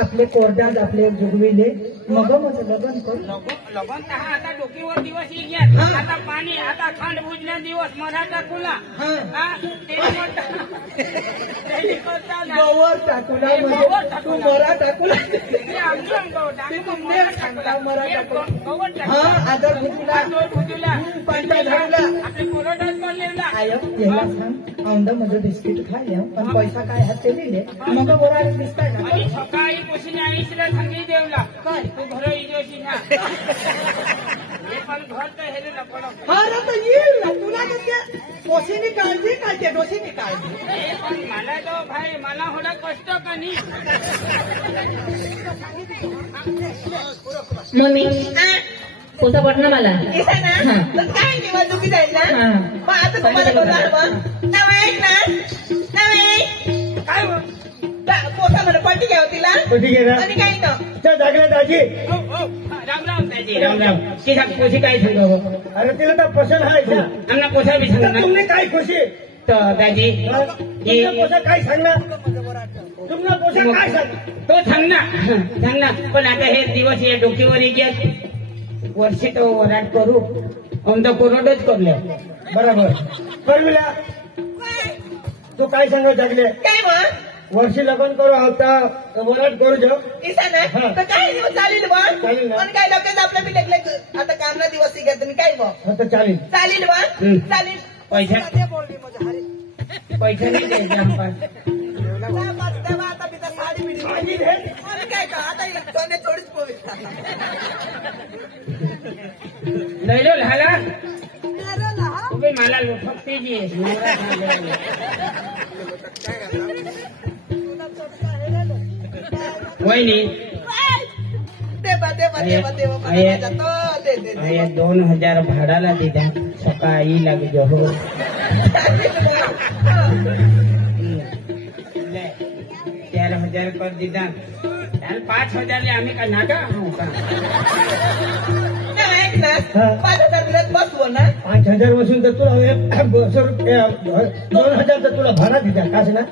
आपले कोर्टात आपले जुगविले मग माझं लग्न कर लगन आता डोकीवर दिवस येत आता पाणी आता थंड बुजण्या दिवस मराठा खुला गवर टाकूला तू मरा टाकूला आदर भुजला पंटा झाडला आय याला सांग औंदा माझं बिस्किट खाय पण पैसा काय हात ते दिले मग बोरा दिसताय ना सकाळी पोशीने आईला सांगी देवला काय तू घर इजोशी ना पण घर तर हेरे नको अरे तर येईल ना तुला म्हणजे पोशीनी काळजी काढते डोशीनी काळजी पण मला तो भाई मला होडा कष्ट कनी मम्मी पोता पड ना मला काय निवडणुकी जाईल ना मग आता तुम्हाला बोलणार काय पोता म्हणून पट्टी घ्याव तिला आणि काही ना जागल्या दाजी राम राम दाजी राम राम तिला पोशी काय सांगाव अरे तिला तर पसंत आहे तुला आमना पोसा बी सांगा तुमने काय खुशी तर दाजी तुमचा पोसा काय सांगणार तुमचा पोसा काय सांग तो सांग ना पण आता हे दिवस या डोकीवर येत वर्ष तो वराट करू आमचा कोरडच करले बरोबर परमिला तू काय सांगू जागले काय मग वर्षी लग्न करू होता वराट करू जाऊ तर काय दिवस चालेल मग पण काय लोक आपलं बी लागले आता कामना दिवस घेत मी काय मग आता चालेल चालेल मग चालेल पैसा पैसा नाही द्यायचा आता पिता साडी बिडी काय का आता सोने थोडीच पोवीस लयलो लहाला तुम्ही मला लोटते जी वहिनी आया 2000 भाडाला दिदा सकाळी लागे जो 4000 कर दिदा 5000 आम्ही का नागा हो का 5,000 बसवो ना 5,000 वसूल तर तुला 2,000 तर तुला भाडा दिला कास ना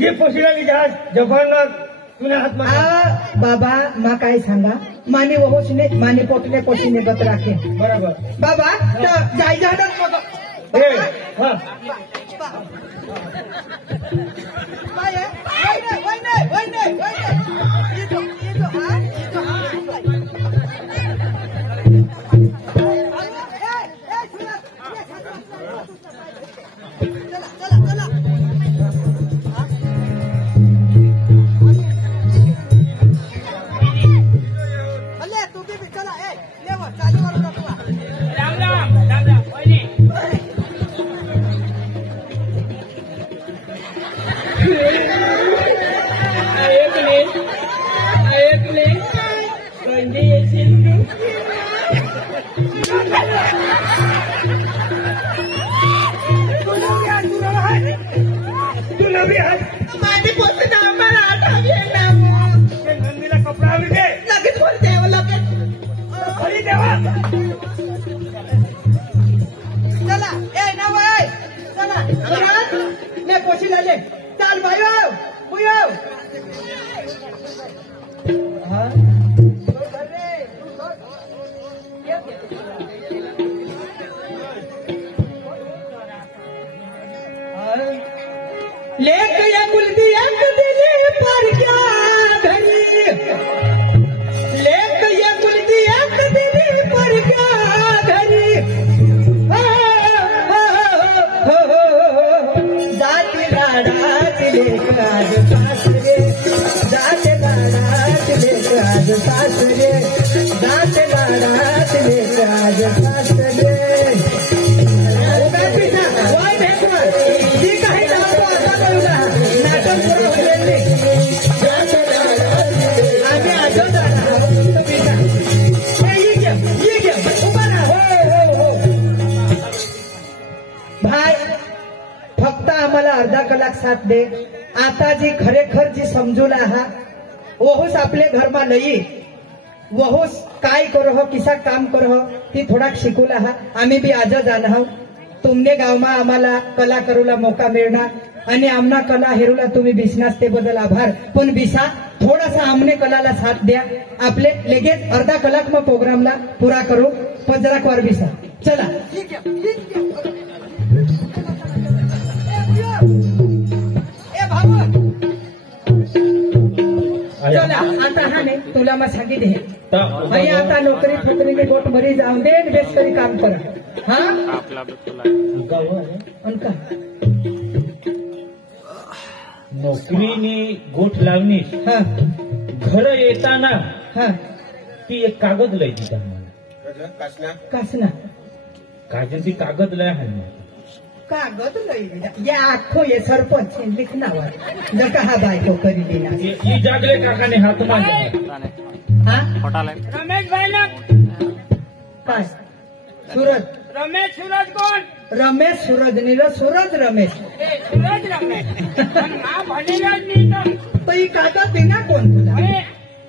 ये पोशीला जहाज जपानला तुला हात बाबा मा काय सांगा माने वहोशने माने पोटने पोशीने गत राखे बरोबर बाबा जाय जहाज आता जी खरेखर जी समजूला हा वहोस आपले घरमा लई वहोस काय करो हो किसा काम करो हो ती थोडा शिकूला हा आम्ही बी आज जाण आहो तुमने गावमा आम्हाला कला करूला मोका मिळणार आणि आमना कला हेरूला तुम्ही बिसनास ते बदल आभार पण बिसा थोडासा आमने कलाला साथ द्या आपले लगेच अर्धा कलाक मग प्रोग्रामला पुरा करू पण जरा क्वार बिसा चला चला आता हा नाही तुला मग सांगितले भाई आता नोकरी फिकरीने गोट मरी जाऊन दे बेस तरी काम कर हा का नोकरीनी गोठ लावणी हा घर येताना हा ती एक कागद लय तिथं मला कासना काजल ती कागद लय आहे कागद लई या आखो ये सरपंच लिखनावर जका हा बायको करी देना ही जागले काकाने हात मारले हा रमेश भाई ना काय सूरज रमेश सूरज कोण रमेश सूरज नीर सूरज रमेश सूरज रमेश पण ना भणेराज नाही तो ही कागद देना कोण तुला अरे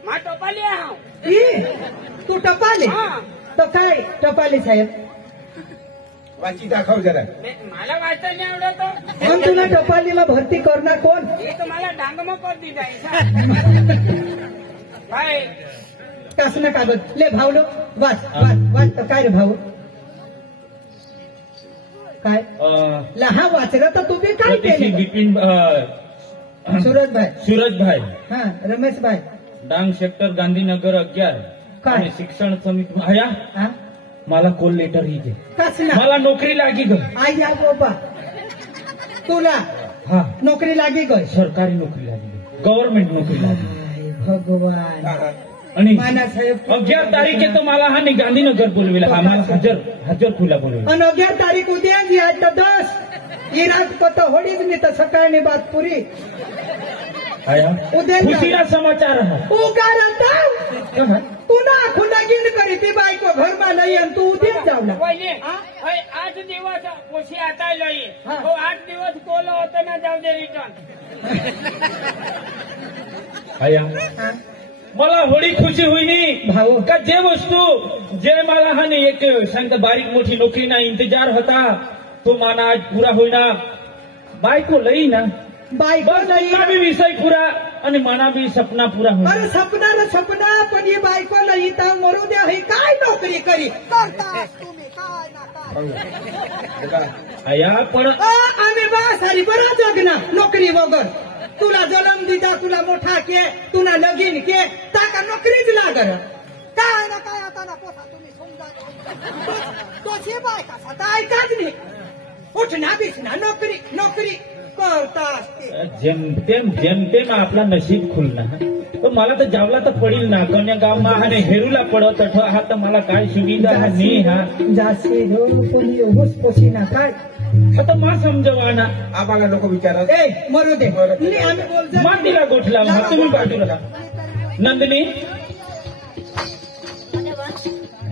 मा टोपाली आहे ही तू टपाली हा. तो काय टपाली साहेब वाची दाखव जरा मला वाचता नाही आवडत पण तुला टपालीला भरती करणार कोण हे तुम्हाला डांगम कर दी जाईल काय कासना कागद ले भावलो वाच वाच वाच काय रे भाऊ काय लहा वाचलं तर तुम्ही काय केलं बिपिन सूरज भाई सूरज भाई हा रमेश भाई डांग सेक्टर गांधीनगर 11 काय? आणि शिक्षण समिती हया हा मला कॉल लेटर ही दे कासना मला नोकरी लागी ग आई या बाबा तुला हा नोकरी लागी गय सरकारी नोकरी लागी गव्हर्नमेंट नोकरी लागी हाय भगवान आणि माना साहेब 11 तारीखे तो मला हा नाही गांधीनगर बोलविला आम्हाला हजर खुला बोलविला आणि 11 तारीख उद्या जी आज तर 10 ही रात पत होडीच नाही तर सकाळनी बात पुरी उद्या खुशीला समाचार हा तू काय राहता पुन्हा खुला गिन करी ती बायको घरमा नाही आणि तू उद्याच जावला पहिले 8 दिवस पोशी आता लई हा. हो 8 दिवस कोल होतं ना जाऊ दे रिटर्न आया हा? मला होळी खुशी होईनी भाऊ का जे वस्तू जे मला हा नाही एक सांगता बारीक मोठी नोकरी ना इंतजार होता तो माना आज पुरा होईना बायको लई ना बायको बस नाही तुला बी विषय पुरा आणि मना बी सपना पुरा अरे होईना सपना रे सपना पण ही बायको नाही तर मरू द्या ही काय नोकरी करी करता तुम्ही काय ना काय आया पण आम्ही बा सारी बरा जगना नोकरी वगर तुला जन्म दिदा तुला मोठा के तुला लगीन के ताका नोकरीच लागर काय ना काय आता ना पोसा तुम्ही समजा तो बाय कसा काय काच नाही उठना बिसना नोकरी नोकरी करता असते जेमतेम आपला नशीब खुलना पण मला तर जावला तर पडील ना कन्या गावमा हा नाही हेरूला पडत हा तर मला काय सुविधा हा नाही हा जास्ती घेऊन कोणी एवढंच पोशीना काय आता मा समजवाना आम्हाला नको विचारत ए मरू दे नाही, आम्ही बोलतो मातीला गोठला हा तुम्ही बाजूला नंदिनी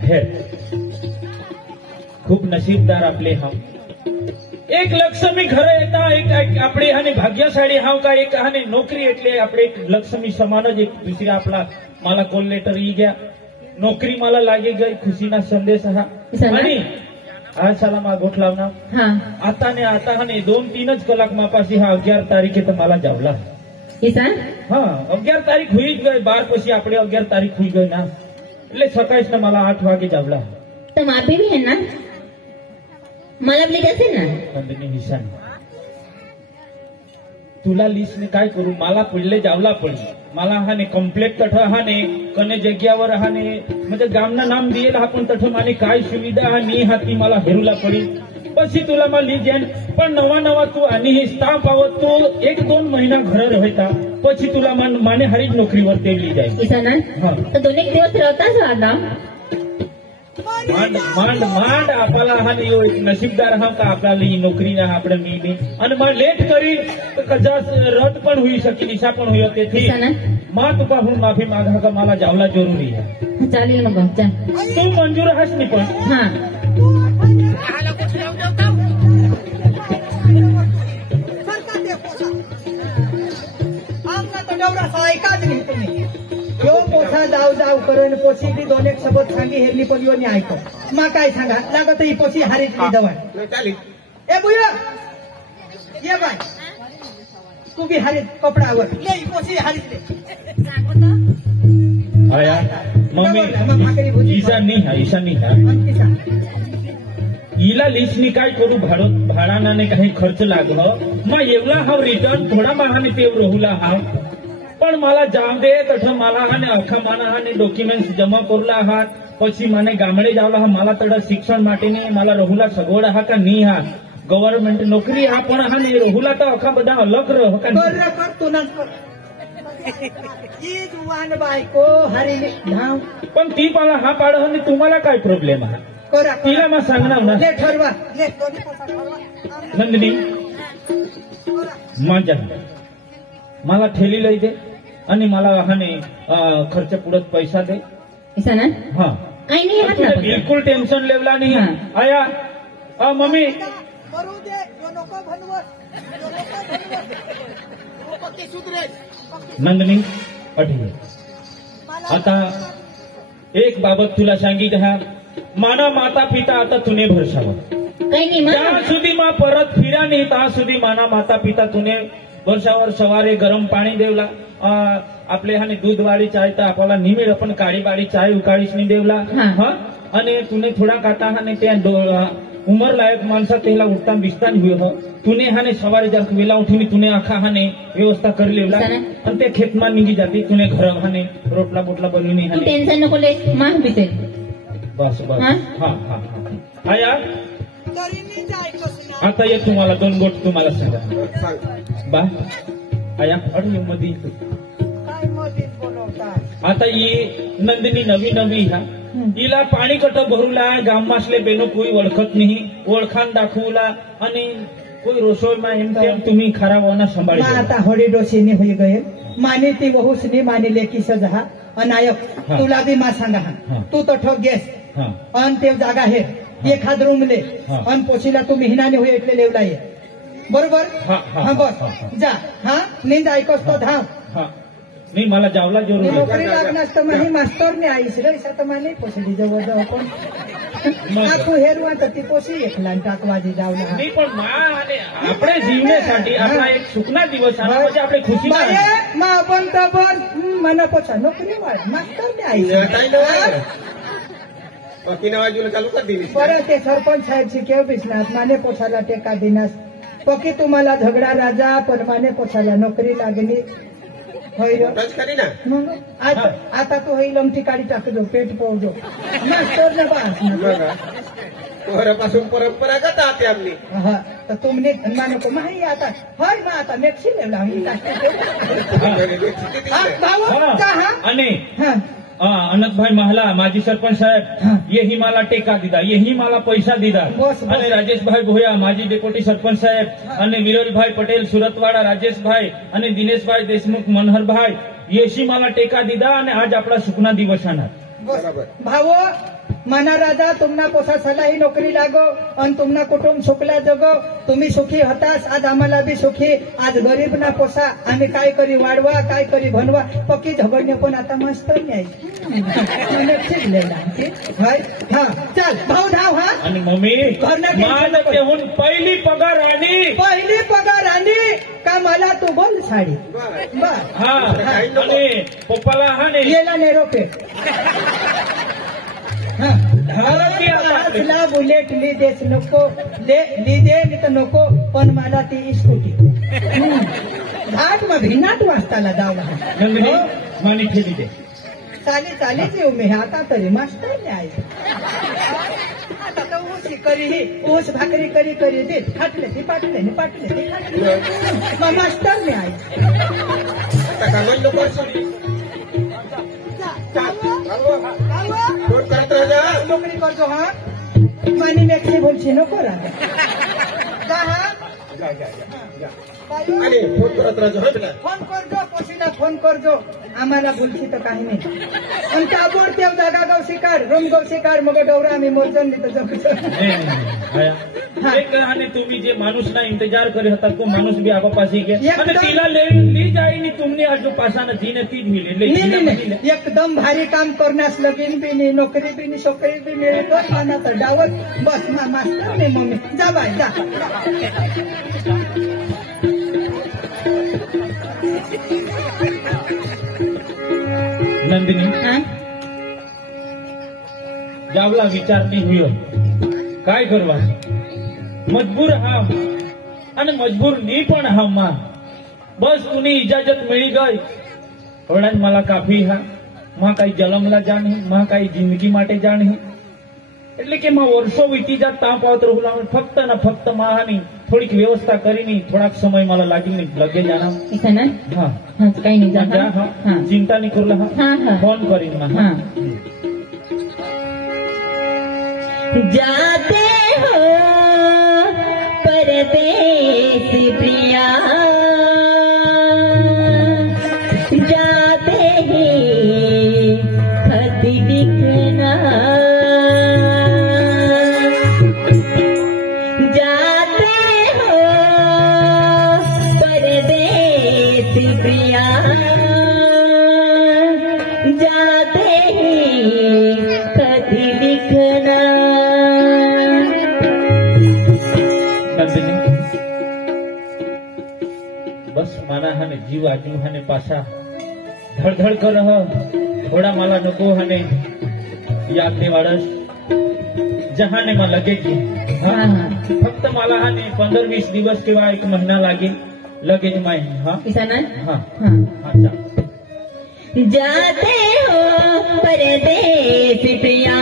हे खूप नसीबदार आपले हा एक लक्ष्मी खरं येता एक આપણે हाने भाग्यशाળી हाव का एक हाने नोकरी એટલે આપણે એક લક્ષ્મી સમાન જ એક दुसरी आपला मला कॉल लेटर ઈ ગયા नोकरी मला लागे गई खुशीना संदेश हा आणि आज साला मा गोठलावना हा आता ने आता हाने 2-3 कलाक मापाशी हा 11 तारीखे तर मला जावला ईशान हा 11 तारीख हुई જ ગઈ 12 પછી આપણે 11 તારીખ હુઈ ગઈ ના એટલે 27 ને मला 8 વાગે जावला तर माफी भी है ना मला आपली असेल ना नंदिनी निशान तुला लिस्ट ने काय करू मला पडले जावला पडली मला हाने कम्प्लेट तठ हाने कने जग्यावर हाने म्हणजे गामना नाम दिएल हा पण तठ माने काय सुविधा हा नी हाती मला हेरूला पडी પછી तुला मला લીજેન પણ નવા તું આની હી સ્ટાફ આવત તો 1-2 મહિના ઘરે રહેતા પછી तुला माने हारी नोकरीवर तेवली जाय ईशान हा तर 2-1 दिवस राहताच आता માંડ આપણા હાને એવો એક નસીબદાર હા કે આપણા લી નોકરી ના આપણે મી અને માં લેટ કરી તો કદાચ રદ પણ હોઈ શકે નિશા પણ હોય તેથી માં તુપા હું માફી માંગા કે માલા જાવલા જરૂરી છે चालेल मग चा તું મંજૂર હસ ની પણ हा नवरा ऐकाच नाही तुम्ही यो पोसा जाऊ जाऊ करून पोशी बी दोन एक शब्द सांगी हेरली पण यो नाही ऐकत मा काय सांगा लागत ही पोशी हारीतली जवळ नाही चालेल ए बुया ये बाय तू बी हारीत कपडावर ले ही पोशी हारीतले आया मम्मी ईशा नाही हिला लिस्टनी काय करू भाडानाने काही खर्च लागलं मग एवढा हा रिटर्न थोडा माहाने ते रहुला हा पण मला जाम दे तसं मला हा ने अख्खा माना हा ने डॉक्युमेंट्स जमा करूला आहात પછી મને ગામડે જાવલા હા માલા તડા શિક્ષણ માટેની માલા રहुला સગવડ હા કા ની હા ગવર્નમેન્ટ નોકરી હા પણ હા ને રहुला તો આખા બધા અલગ રહ કા कर तू ना ही जुवान बायको हरिली धाव पण ती मला हा पाड आणि तुम्हाला काय प्रॉब्लेम आहे करा तिला मग सांगणार ना ले ठरवा ले दोन्ही पोसा ठरवा नंदिनी माझ्या मला ठेली लई दे आणि मला हाने खर्च पुढे पैसा दे ऐसा ना हा काही नाही हात तुला लागत. बिलकुल टेन्शन लेवला नाही हा. आया मम्मी मरू दे जो नको भनवत पक्की सुधरेल नंदिनी अठी आता एक बाबत तुला सांगित हा माना माता पिता आता तुने भरसावं काही नाही જ્યાં मग સુધીમાં પરત ફીર્યા નહીં ત્યાં સુધી માના માતા પિતા તુને વર્ષાवर સવારે ગરમ પાણી દેવલા आपले हाने दूध वाળી चाय तर आपल्याला निमेळ पण काळी बाळी चाय उकाळीच नाही देवला हा. हा आणि तुने थोडा काटा हाने त्या उमर लायक माणसा तेला उठता बिस्तान हुए तुने हाने सवारे जर वेला उठीने तुने आखा हाने व्यवस्था कर लेवला सर. आणि ते खेतमा निघी जाते तुने घर हाने रोटला बोटला बनविणे तू हाने टेन्शन नको ले माह बिसेल बस बस हा? हा हा हा आया तरी मी जायचं आता ये तुम्हाला दोन गोष्ट तुम्हाला सांगा सांग बा आया अडली मध्ये काय मधीच बोलवतात आता ये नंदिनी नवी नवी ह्या हिला पाणी कट भरूला गाममासले बेनो कोई ओळखत नाही ओळखान दाखवला आणि कोई रसोईमा एम तेम तुम्ही खराब होना संभाळी मा आता होडी डोशीने होई गये माने ती वहुसनी माने लेकी सजहा अनायक हा. तुला बी मा सांगा हा. हा तू तो ठोक गेस हा अन ते जागा आहे एखाद रूम ले हा. अन पोशीला तू मेहनाने होई इथले लेवला ये बरोबर हा, हा, हा बस हा, हा. जा हा निंद ऐकोस तो धाव हा नाही मला जावला मी जरूर नोकरी लागणार तर म्हणे मास्तरने आईस रे तर माने पोसली जवळ जवळ पण तू हेरू आता ती पोसी एकला टाकवाजी जावला नाही पण मा आणि આપણે જીવण्यासाठी आपला एक सुखना दिवस आला म्हणजे आपली खुशी बाये मा आपण तर पण मना पोचा नोकरी वाढ मास्तरने आईस बाकी बाजूला चालू कर दिली परत ते सरपंच साहेबची केव बिसनास माने पोछाला टेका दिनास पकी तुम्हाला झगडा राजा पण माने पोछाला नोकरी लागली होय रे. टच करी ना मग आता तू होई लमटी काढी टाकजो पेट पोवजो मास्तर ना बास ना. बघा पोरापासून परंपरागत आते आपली हा तर तुमने मानो को माही आता होय मा आता मेक्सी लेवला ही किती हा दिवस भाऊ का हा आणि हा अनंतभाई महला माजी सरपंच हा. साहेब यही मला टेका दिदा यही मला पैसा दिदा बस, बस. અને રાજેશભાઈ ભોયા માજી ડેપ્યુટી સરપંચ સાહેબ અને વિરલભાઈ પટેલ સુરતવાડા રાજેશભાઈ અને દિનેશભાઈ દેશमुख मनहरભાઈ येशी मला टेका दिदा आणि आज आपला सुखना दिवस आना बरोबर भाऊ मना राजा तुमना पोसा सलाही नोकरी लागो आणि तुमना कुटुंब सुखला जगो तुम्ही सुखी होतास आज आम्हाला बी सुखी आज गरीब ना पोसा आम्ही काय करी वाढवा काय करी बनवा पक्की झगडणे पण आता मस्त नाही हा चाल भाऊ धाव हा आणि मम्मी घरनं टेन्शन माझं नको. तेहून पहिली पगार आणि पहिली पगार आली का मला तू बोल साडी बरं. बर हा आणि पप्पाला हा नाही गेला नेरोपे तुला बुलेट ली देस नको ली दे नाही तर नको पण मला ती स्कूटी घाट मग भिन्नाट वाजताला जावला नंदिनी मानी ठेवी दे चालीच येऊ मी आता तरी मास्तर नाही आता तर ऊस करी ऊस भाकरी करी दे फाटले पाटले मग मास्तर नाही आई आता का म्हणलो करतो फोन करत राजा नोकरी करतो हा मानी मेक्सी बोलची नको राजा जा हा जा, जा, जा, जा. आणि फोन करत राजा होय बेटा फोन करजो पोशीला फोन करजो आम्हाला बोलची तर काही नाही आणि त्यावर ते जागा गौ शिकार रूम गौ शिकार मग डवरा आम्ही मोजन देतो जगतो एक लहाने तुम्ही जे माणूस ना इंतजार करे होता तो माणूस बी आबा पासी के एकदम. आणि तिला ली जाईनी तुम्ही ને હજુ પાછા નથી નથી જ મિલે नहीं नहीं नहीं एकदम भारी काम करण्यास लगीन भी नहीं नोकरी भी नहीं छोकरी भी मिळे तो माना तर डावत बस मास्तर नाही मम्मी जा बाय जा નંદિની હા જાવલા વિચાર નહીં હુયો काय કરવા મજબૂર હા અને મજબૂર નહીં પણ હા માં બસ તુની ઇજાજત મળી ગઈ વળાજ मला કાફી હા માં કઈ જલમલા જાણે માં કઈ જિંદગી માટે જાણે એટલે કે માં વર્ષો વીતી જાત તા પાવત રહુલા ફક્ત ને ફક્ત માની થોડીક વ્યવસ્થા કરીને થોડાક સમય मला લાગીને લગે જાણા ઈશાના હા હા કઈ નહીં जा જા हा હા चिंता नहीं करूला हाँ, हा हाँ। फोन करीन मा हाँ जाते हो परदेस प्रिया जाते ही खत लिखना जाते हो परदेस प्रिया जाते ही खत लिखना नंदिनी बस माना हने जीव आजू हने पासा धड़धड़ कर रह थोड़ा माला नको हने याद ने वारस जहाँ ने मा लगेगी हाँ हाँ हाँ फक्त मला हने 15-20 दिवस किंवा 1 महिना लागे लगेज माय हाँ ईशाना हाँ हाँ हाँ जा जाते हो परदेस प्रिया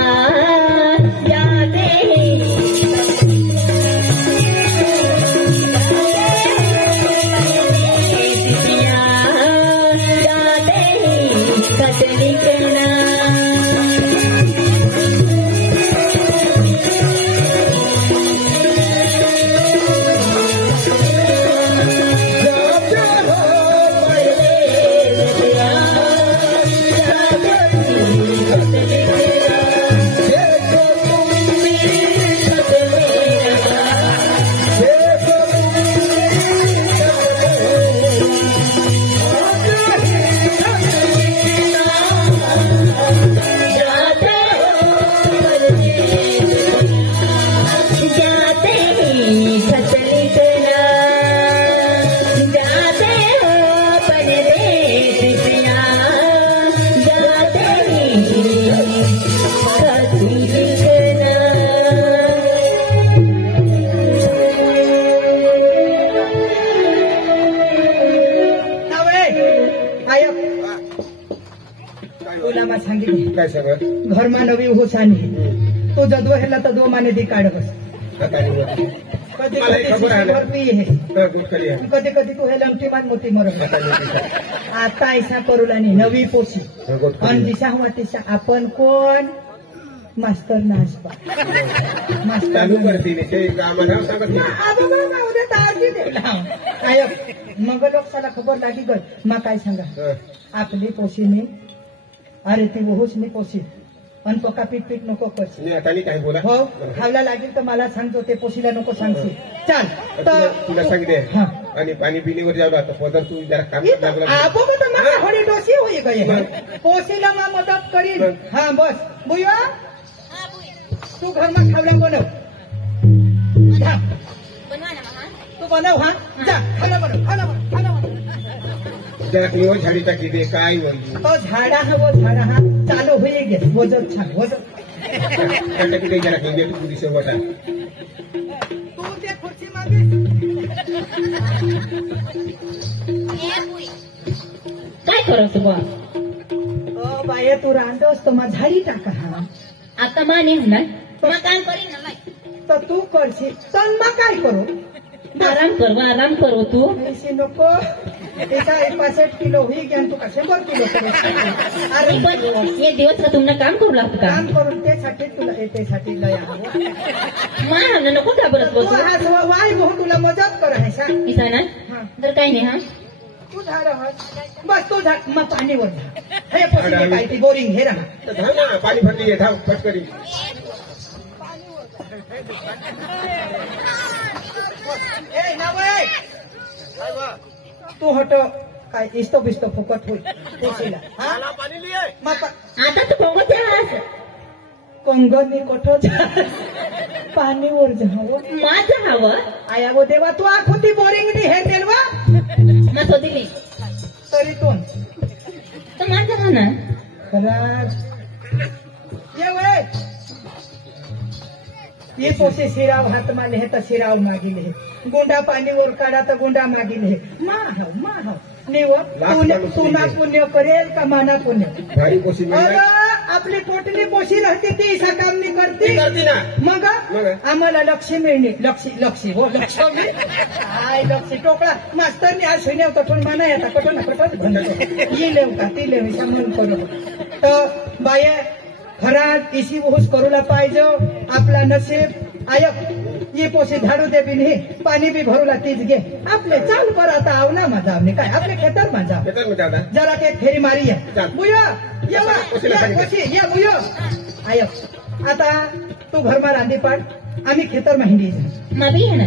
जाते ही प्रिया जाते ही खत लिखना जाते ही खत लिखना जाते हो परदेस प्रिया जाते ही खत लिखना नावळे आयक तुला मा सांगितले काय सगळं घरमा नवी होसानी तो जदव हेला तर 2 माने दी काढ बस कधी मला हे खबर आहे ना. कधी हे खाली आहे कधी कधी तू हे लमटी मान मोती मरत आता ऐसा करूलानी नवी पोशी आणि दिशा हुआ तिशा आपण कोण मास्तर नाशपा मास्तर चालू करते नाही. ते आम्हाला सांगत नाही. आयक मग लोकसाला खबर लागी गल मा काय सांगा हं. आपली पोशीने अरे ती वहूसनी पोशी आणि पक्का पीठ पीठ नको करशी मी आता नाही काय बोला हो खावला लागेल तर मला सांगतो ते पोशीला नको सांगशी चाल तुला सांगितले हा आणि पाणी पिणीवर जावला तर पदर तू जरा काम लागला आपो भी तो मामा थोड़ी डोसी हुई गई पोसीला मा मदद करी हाँ बस बुआ तू घर में खावला बनव जा तू बनव हाँ जा खाना बनव खाना बनव खाना बनव जरा निवड झाडी टाकी दे काय होईल तो झाडा हा वो झाडा हा चालू हुई गे वजन छान वजन टाकी दे जरा घेऊन तू पुलिस वटा तू ते खुर्ची मागे काय करत बुवा ओ बाये तू रांडोस तो मा झाडी टाका हा आता माने होणार मग काम करीन ना माय तर तू करशी तर मग काय करू आराम करो तू ऐसी नको एका 65 किलो हुई गया तू का 100 किलो अरे पण एक दिवस का तुमने काम करू लागतं काम का करून त्यासाठी तुला त्यासाठी लय हवं मा नको घाबरत तू बसू आज वाय बहु तुला मदत कर है सांग ईशाना हा तर काही नाही हा तू झाड बस तू झाड मग पाणीवर हे पसली काय ती बोरिंग हे राहा धाव ना पाणी भरली आहे धाव पटकरी ए नावय तू हट काय इस्तो बिस्तो फुकट होईल पोशीला हा मला पाणी लिये मग आता तू कोंगो त्यास कंगनी कोठो पाणीवर जावं माझं हवं आया गो देवा तू आख होती बोरिंग नी हे तेलवा मग दिली तरी तू तर माझं हा ना खराब ये वय ये पोसे शिराव हात माले हे तर शिराव मागिले हे गुंडा पाणीवर काढा तर गुंडा मागिले हे माह निव पुन्हा पुण्य करेल का माना पुण्य भारी पोशी अरे आपली पोटली पोशी राहते ती इसा काम नाही करते करते ना मग आम्हाला लक्ष मिळणे लक्षी हो लक्ष काय लक्ष टोकळा मास्तरनी आज शून्य कठोर माना येता कठोर बंद ही लेव का ती लेव समजून करू तर बाय घरात इशी वहूस करूला पाहिजे आपला नसीब आयक ये पोशी झाडू दे बिन हे पाणी बी भरूला तीच घे आपले चाल पर आता आवना माझा आपले काय आपले खेतर माझा येतात मग दादा जरा के फेरी मारी आहे चाल. बुयो ये वा, पोशीला ये सांगितलं. पोशी, ये बुयो आयक आता तू घरमा रांधी पाड आम्ही खेतर मेहंदी मबी आहे ना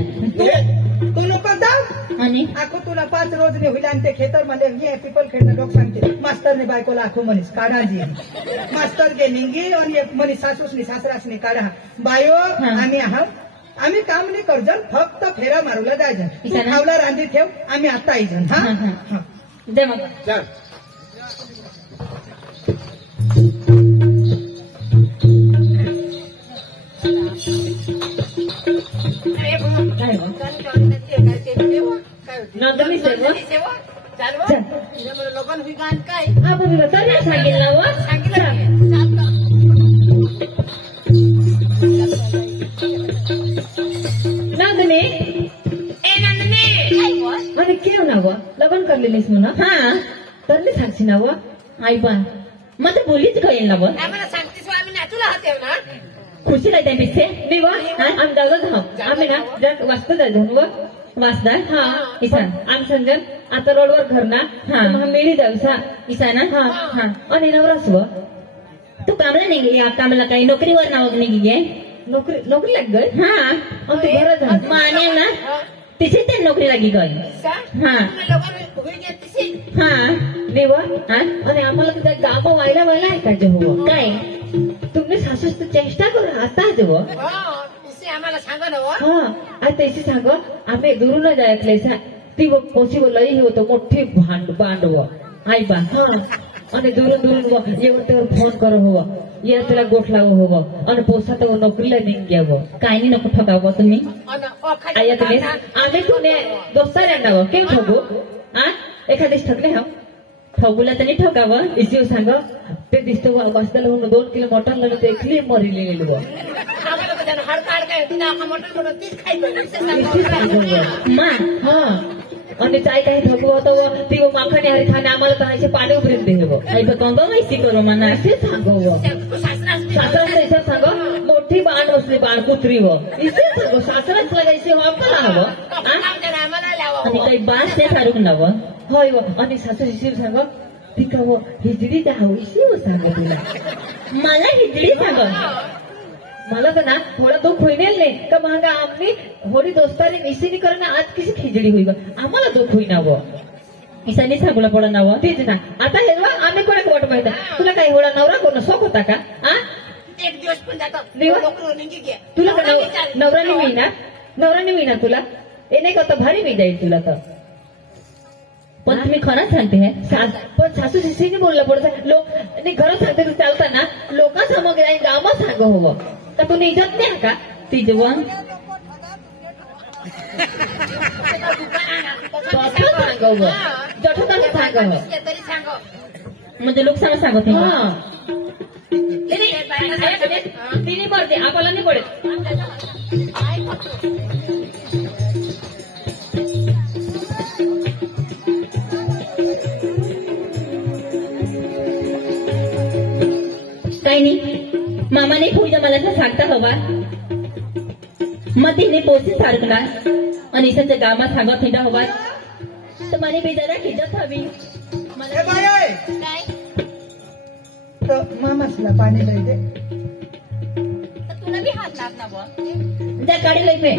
तू नको दाव आणि आखो तुला 5 रोज ने होईल आणि ते खेतर मध्ये ये पिपल खेळणं लोक सांगते मास्तरने बायकोला आखो म्हणीस काढाजी मास्तर गे निंगी आणि एक म्हणी सासूसनी सासरासनी काढा बायो आम्ही आहोत आम्ही काम नाही करजन फक्त फेरा मारूला जायचं तू इथं ना? खावला रांधी ठेव आम्ही आता येजन हा हा दे मग चल नंदनी सर्व चल लोकांना ही गाण काय हा बघ तरी सांगितलं व नंदनी आणि केव ना व लग्न करलेलीस म्हणा हा तर मी सांगशी ना व आई पण मग ते बोलीच कळेल ना व आम्हाला सांगतेस आम्ही नाचूला होते ना खुशी लायता पिसे मी व आम जागत हा आम्ही ना जर वाचतो जायचं व वाचदा हा इसान आम संजन आता रोडवर घर ना हा मेळी जाऊसा इसाना हा हा आणि नवरास व तू कामला नाही गे या कामाला काही नोकरीवर नाव नाही गे नोकरी लाग गय हा आणि तू घरात जा माने ना तिथे ते नोकरी लागी गय हा हा देवा आणि आम्हाला तुझ्या गाप व्हायला ऐकायचं हो काय तुम्ही सासूस तू चेष्टा करू आता जेव आम्हाला सांगा ना हा आणि त्याची सांग आम्ही दुरून जायकले ती पोशी लई होतं मोठी बांडव आई बा हा आणि दुरून एवढं त्यावर फोन कर हवं या त्याला गोठ लावं हवं आणि पोसात नोकरीला निघ घ्यावं काय नाही नको ठगावं तुम्ही आया तुम्ही आम्ही कोणी दोस्तार यांनावं केव ठगू हा एखादेच ठगले हा ठगूला त्यांनी ठगावं इसी सांग ते दिसतो वाजताला होऊन 2 किलो मटण लागलं ते एकली मरिले गेलो हा आणि काय काही ठगू होतं ती माखणी हरी खाणे आम्हाला तहाचे पाणी उभरीत देव आई कंग माहिती करू म्हणा असे सांगव सासरा सांग मोठी बाण बसली बाण कुत्री व इथे सांगो सासराच लागायचे वापर हवं आणि काही बाण ते सारून नवं होय व आणि सासू शिशीर सांग ती का व हिजडी त्या हवीशी सांग तुला मला हिजडी सांग मला तर ना थोडा दुःख होईल नाही का महागा आम्ही होडी दोस्तारी मिसिनी करणं आज किती खिचडी होईल आम्हाला दुःख होईना व इसानी सांगूला पडं नाव तीच ना आता हे आम्ही कोणाक वाट माहिती तुला काही होडा नवरा करणं शोक होता का हा एक दिवस पण तुला नवराने मिळणार तुला हे नाही का भारी मी जाईल तुला तर पण तुम्ही खरंच सांगते हे पण सासू शिशीने बोललं पडतं लोक घरात सांगते तू चालताना लोकांसमोर गावात सांग हवं का तू इज्जत नाही का ती जेवण सांगावं जठोदाने सांगावं म्हणजे लोक सांगत तिने पडते आपल्याला नाही पडत काही नाही मामाने पूजा मला सांगता हवा मग तिने पोसी सारखला आणि इसाच्या गावात सांगत हिंडा हवा तर मला बेजारा हिजत हवी ए बाय तर मामासला पाणी दे तुला बी हात लागणार त्या काढी लई पे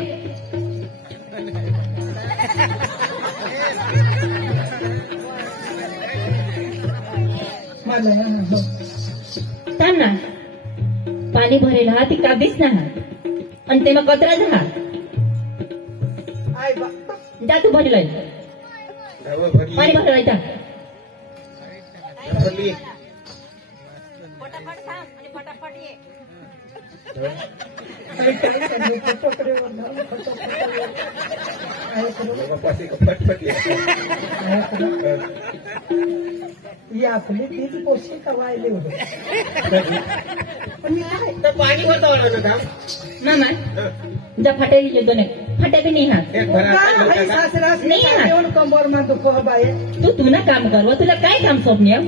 थांब ना पाणी भरेल हा ती काबीच ना आणि ते मग कचरा जा आई बा जा तू भरलाय धावं भरली पाणी भरलाय जा भरली बापाशी फटफट ही आपली तीच पोषी कवायले होते पण मी काय तर पाणी होतं ना धाम मामा जा फाटे येतो नाही फाटे बी नाही हात एक भरा आई सासरा नाही आहे. कंबर मा दुख बाय तू ना काम कर व तुला काय काम सोपण्या